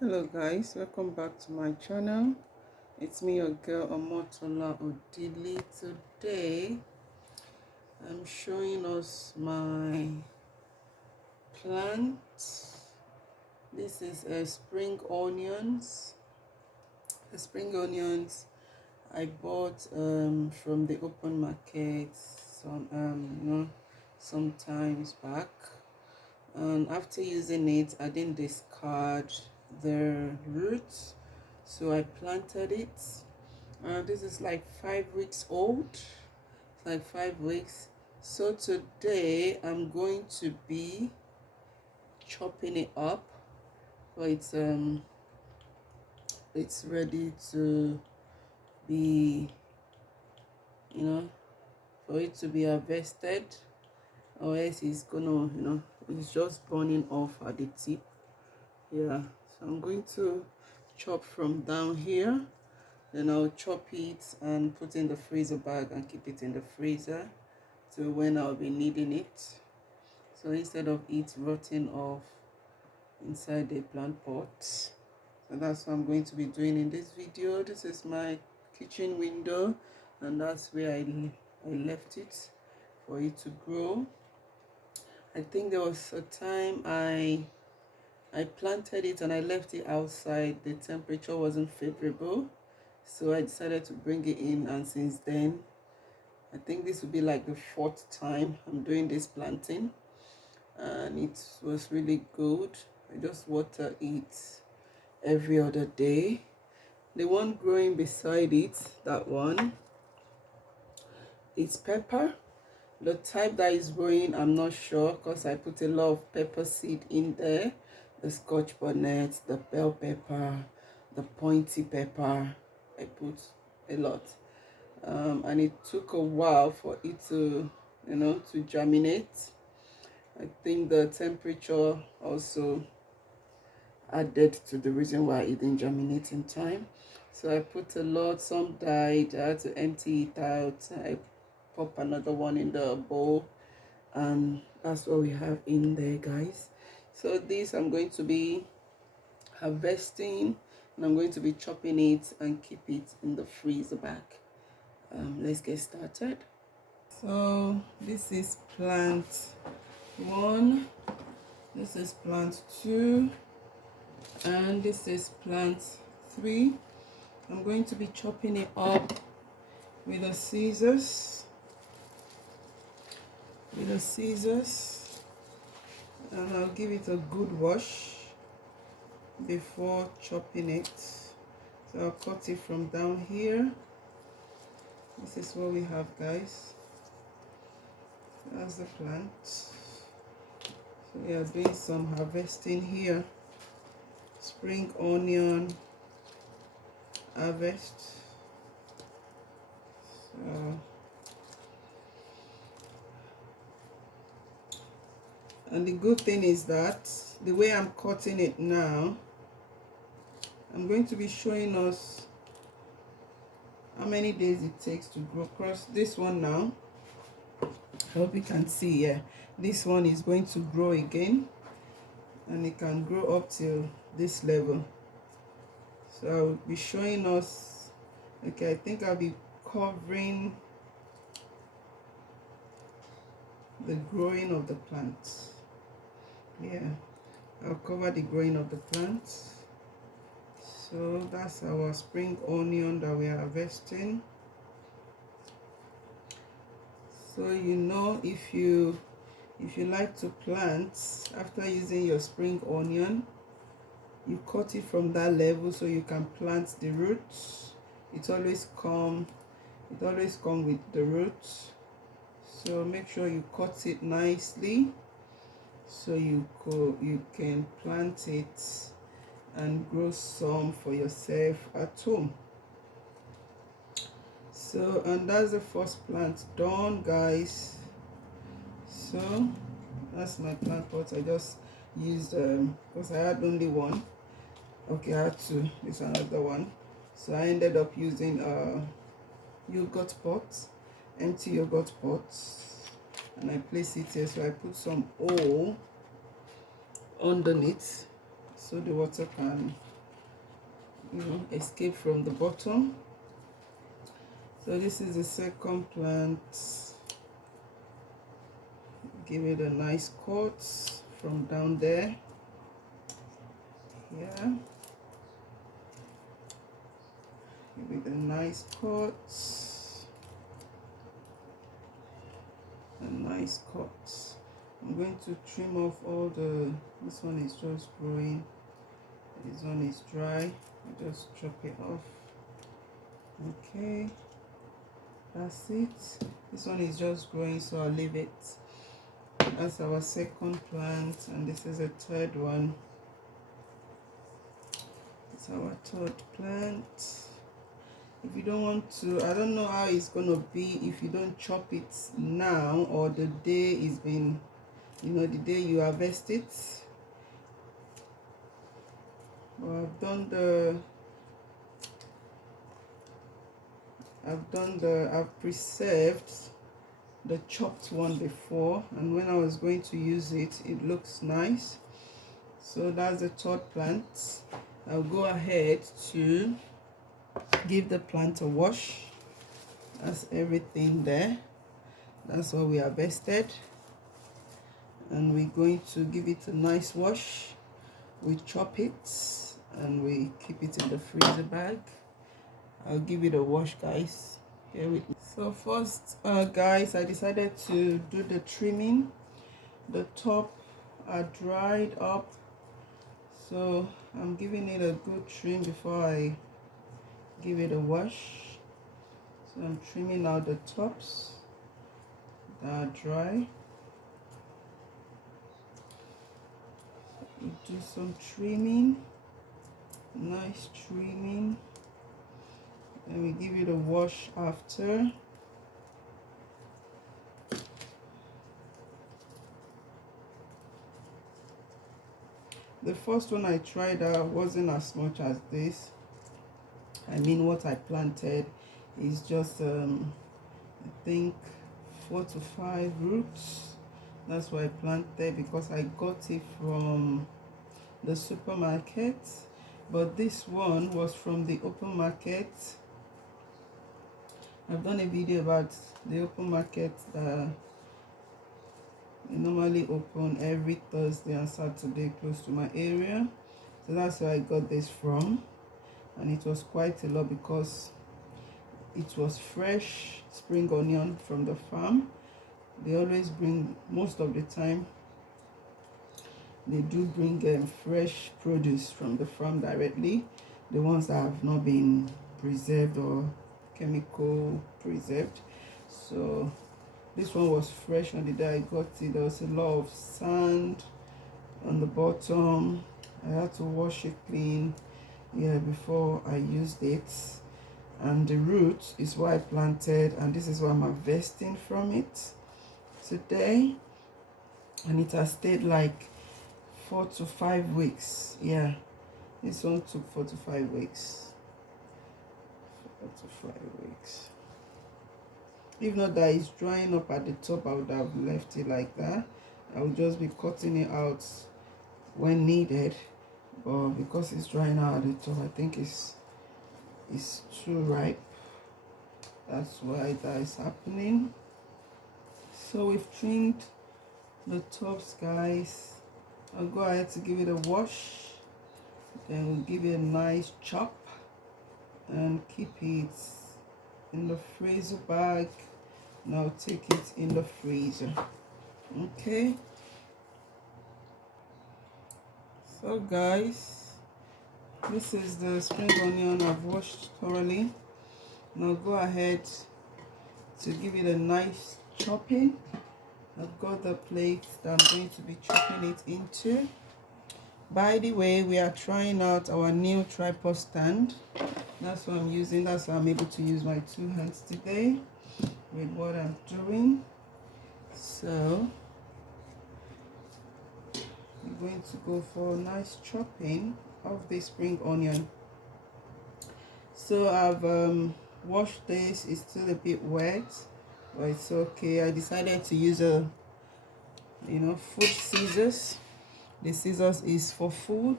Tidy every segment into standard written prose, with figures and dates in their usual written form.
Hello guys, welcome back to my channel. It's me, your girl Omotola Odili. Today I'm showing us my plant. This is spring onions. The spring onions I bought from the open market some times back, and after using it I didn't discard the roots, so I planted it. This is like 5 weeks old. It's like 5 weeks. So today I'm going to be chopping it up. So it's ready to be, for it to be harvested, or else it's gonna, it's just burning off at the tip. Yeah, so I'm going to chop from down here. Then I'll chop it and put in the freezer bag and keep it in the freezer to when I'll be needing it. So instead of it rotting off inside the plant pot. So that's what I'm going to be doing in this video. This is my kitchen window, and that's where I left it for it to grow. I think there was a time I planted it and I left it outside. The temperature wasn't favorable, so I decided to bring it in, and since then I think this will be like the 4th time I'm doing this planting, and it was really good. I just water it every other day. The one growing beside it, that one, it's pepper. The type that is growing, I'm not sure, because I put a lot of pepper seed in there. The scotch bonnet, the bell pepper, the pointy pepper. I put a lot. And it took a while for it to, to germinate. I think the temperature also added to the reason why it didn't germinate in time. So I put a lot, some died, I had to empty it out. I pop another one in the bowl, and that's what we have in there, guys. So this I'm going to be harvesting, and I'm going to be chopping it and keep it in the freezer bag. Let's get started. So this is plant 1, this is plant 2, and this is plant 3. I'm going to be chopping it up with the scissors. And I'll give it a good wash before chopping it. So I'll cut it from down here. This is what we have, guys. That's the plant. So we are doing some harvesting here. Spring onion harvest. So, and the good thing is that the way I'm cutting it now, I'm going to be showing us how many days it takes to grow across this one now. I hope you can see. Yeah, this one is going to grow again, and it can grow up till this level. So I'll be showing us. Okay, I think I'll be covering the growing of the plants. Yeah, I'll cover the growing of the plants. So that's our spring onion that we are harvesting. So if you like to plant after using your spring onion, you cut it from that level so you can plant the roots. It always come with the roots. So make sure you cut it nicely so you can plant it and grow some for yourself at home. So, and that's the first plant done, guys. So that's my plant pot. I just used because I had only one. Okay, I had two. This is another one. So I ended up using yogurt pot, empty yogurt pot, and I place it here. So I put some oil underneath so the water can, escape from the bottom. So this is the second plant. Give it a nice cut from down there. Yeah, give it a nice cut. A nice cut. I'm going to trim off all the, this one is just growing, this one is dry. I just chop it off. Okay, that's it. This one is just growing, so I'll leave it. That's our second plant, and this is a third one. It's our third plant. If you don't want to, I don't know how it's gonna be if you don't chop it now, or the day is been, the day you harvest it. Well, I've preserved the chopped one before, and when I was going to use it, it looks nice. So that's the third plant. I'll go ahead to give the plant a wash. That's everything there. That's what we harvested, and we're going to give it a nice wash. We chop it and we keep it in the freezer bag. I'll give it a wash, guys. Here with me. So first, guys, I decided to do the trimming. The top are dried up, so I'm giving it a good trim before I give it a wash. So I'm trimming out the tops that are dry. We do some trimming, nice trimming, and we give it a wash after. The first one I tried out wasn't as much as this. I mean, what I planted is just I think 4 to 5 roots. That's what I planted, because I got it from the supermarket, but this one was from the open market. I've done a video about the open market that they normally open every Thursday and Saturday close to my area. So that's where I got this from, and it was quite a lot because it was fresh spring onion from the farm. They always bring, most of the time they do bring fresh produce from the farm directly, the ones that have not been preserved or chemical preserved. So this one was fresh on the day I got it. There was a lot of sand on the bottom. I had to wash it clean, before I used it. And the root is what I planted, and this is what I'm harvesting from it today. And it has stayed like 4 to 5 weeks. Yeah, this one took 4 to 5 weeks. 4 to 5 weeks. If not that it's drying up at the top, I would have left it like that. I would just be cutting it out when needed, but because it's drying out at the top, I think it's too ripe. That's why that is happening. So we've trimmed the tops, guys. I'll go ahead to give it a wash, then we'll give it a nice chop and keep it in the freezer bag. Now take it in the freezer. Okay, so guys, this is the spring onion I've washed thoroughly. Now go ahead to give it a nice chopping. I've got the plate that I'm going to be chopping it into. By the way, we are trying out our new tripod stand. That's what I'm using. That's why I'm able to use my 2 hands today with what I'm doing. So we're going to go for a nice chopping of the spring onion. So I've washed this. It's still a bit wet, but it's okay. I decided to use a food scissors. The scissors is for food.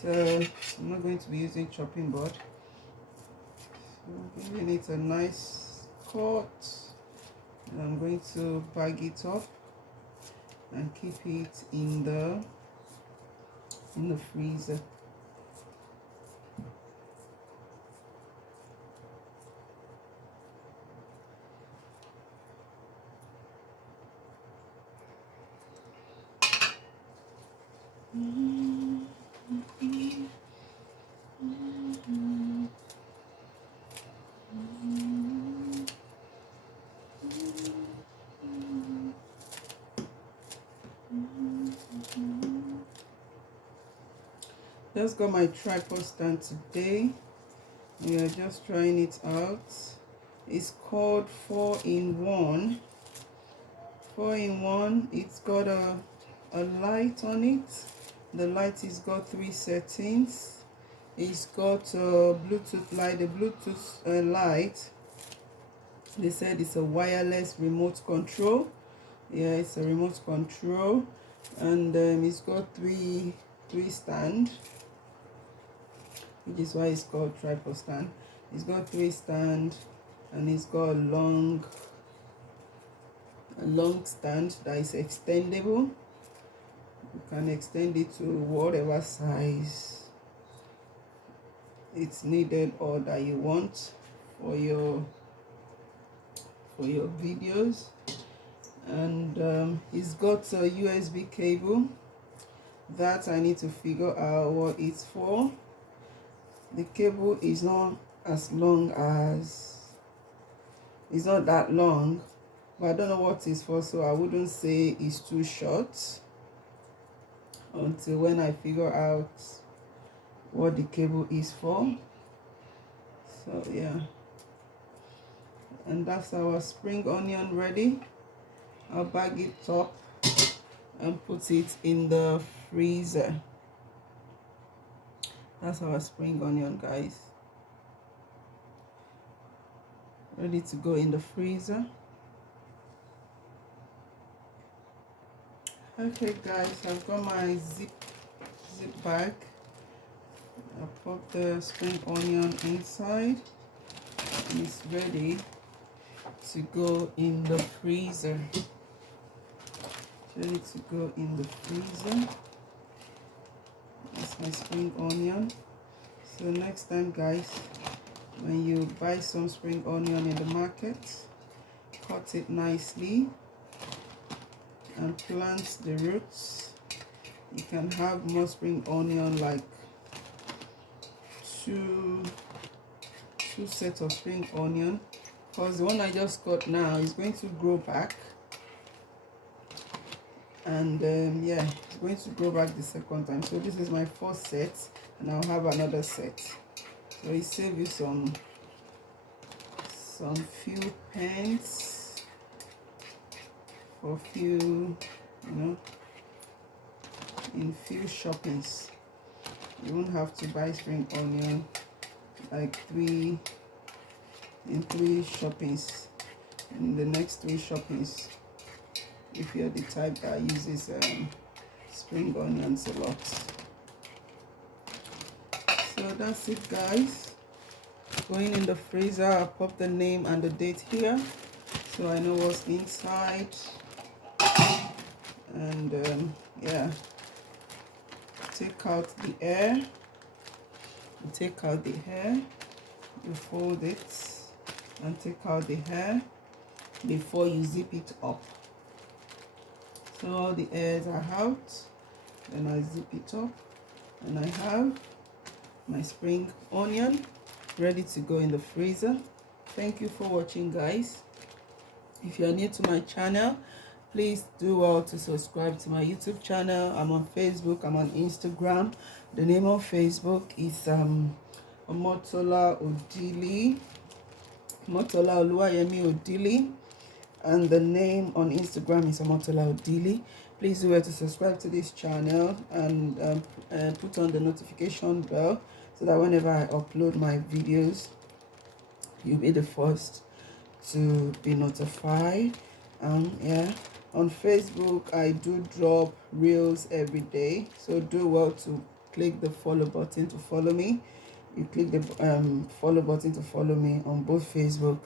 So I'm not going to be using chopping board. So giving it a nice cut, and I'm going to bag it up and keep it in the freezer. Just got my tripod stand today. We are just trying it out. It's called 4-in-1. 4-in-1. It's got a light on it. The light has got 3 settings. It's got a Bluetooth light. The Bluetooth light, they said it's a wireless remote control. Yeah, it's a remote control, and it's got three stand, which is why it's called tripod stand. It's got 3 stand, and it's got a long stand that is extendable. You can extend it to whatever size it's needed or that you want for your videos. And it's got a USB cable that I need to figure out what it's for. The cable is not as long as, it's not that long, but I don't know what it's for, so I wouldn't say it's too short until when I figure out what the cable is for. So yeah, and that's our spring onion ready. I'll bag it up and put it in the freezer. That's our spring onion, guys, ready to go in the freezer. Okay guys, I've got my zip bag. I put the spring onion inside, and it's ready to go in the freezer. Ready to go in the freezer. That's my spring onion. So next time, guys, when you buy some spring onion in the market, cut it nicely and plant the roots. You can have more spring onion, like two sets of spring onion, because the one I just got now is going to grow back, and yeah, it's going to grow back the second time. So this is my first set, and I'll have another set. So it saves you some few pence for few, in few shoppings. You won't have to buy spring onion like in 3 shoppings, in the next 3 shoppings, if you're the type that uses spring onions a lot. So that's it, guys. Going in the freezer. I'll pop the name and the date here so I know what's inside. And yeah, take out the air. You take out the hair, you fold it and take out the hair before you zip it up. So all the hairs are out, then I zip it up, and I have my spring onion ready to go in the freezer. Thank you for watching, guys. If you're new to my channel, please do well to subscribe to my YouTube channel. I'm on Facebook, I'm on Instagram. The name of Facebook is Omotola Odili, Omotola Oluwayemi Odili, and the name on Instagram is Omotola Odili. Please do well to subscribe to this channel and put on the notification bell so that whenever I upload my videos, you'll be the first to be notified. Yeah, on Facebook I do drop reels every day, so do well to click the follow button to follow me. You click the follow button to follow me on both Facebook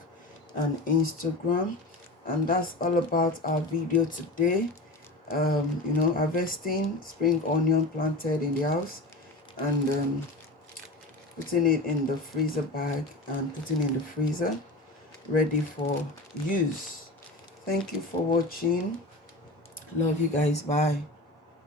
and Instagram. And that's all about our video today. You know, harvesting spring onion planted in the house, and putting it in the freezer bag and putting it in the freezer ready for use. Thank you for watching. Love you guys. Bye.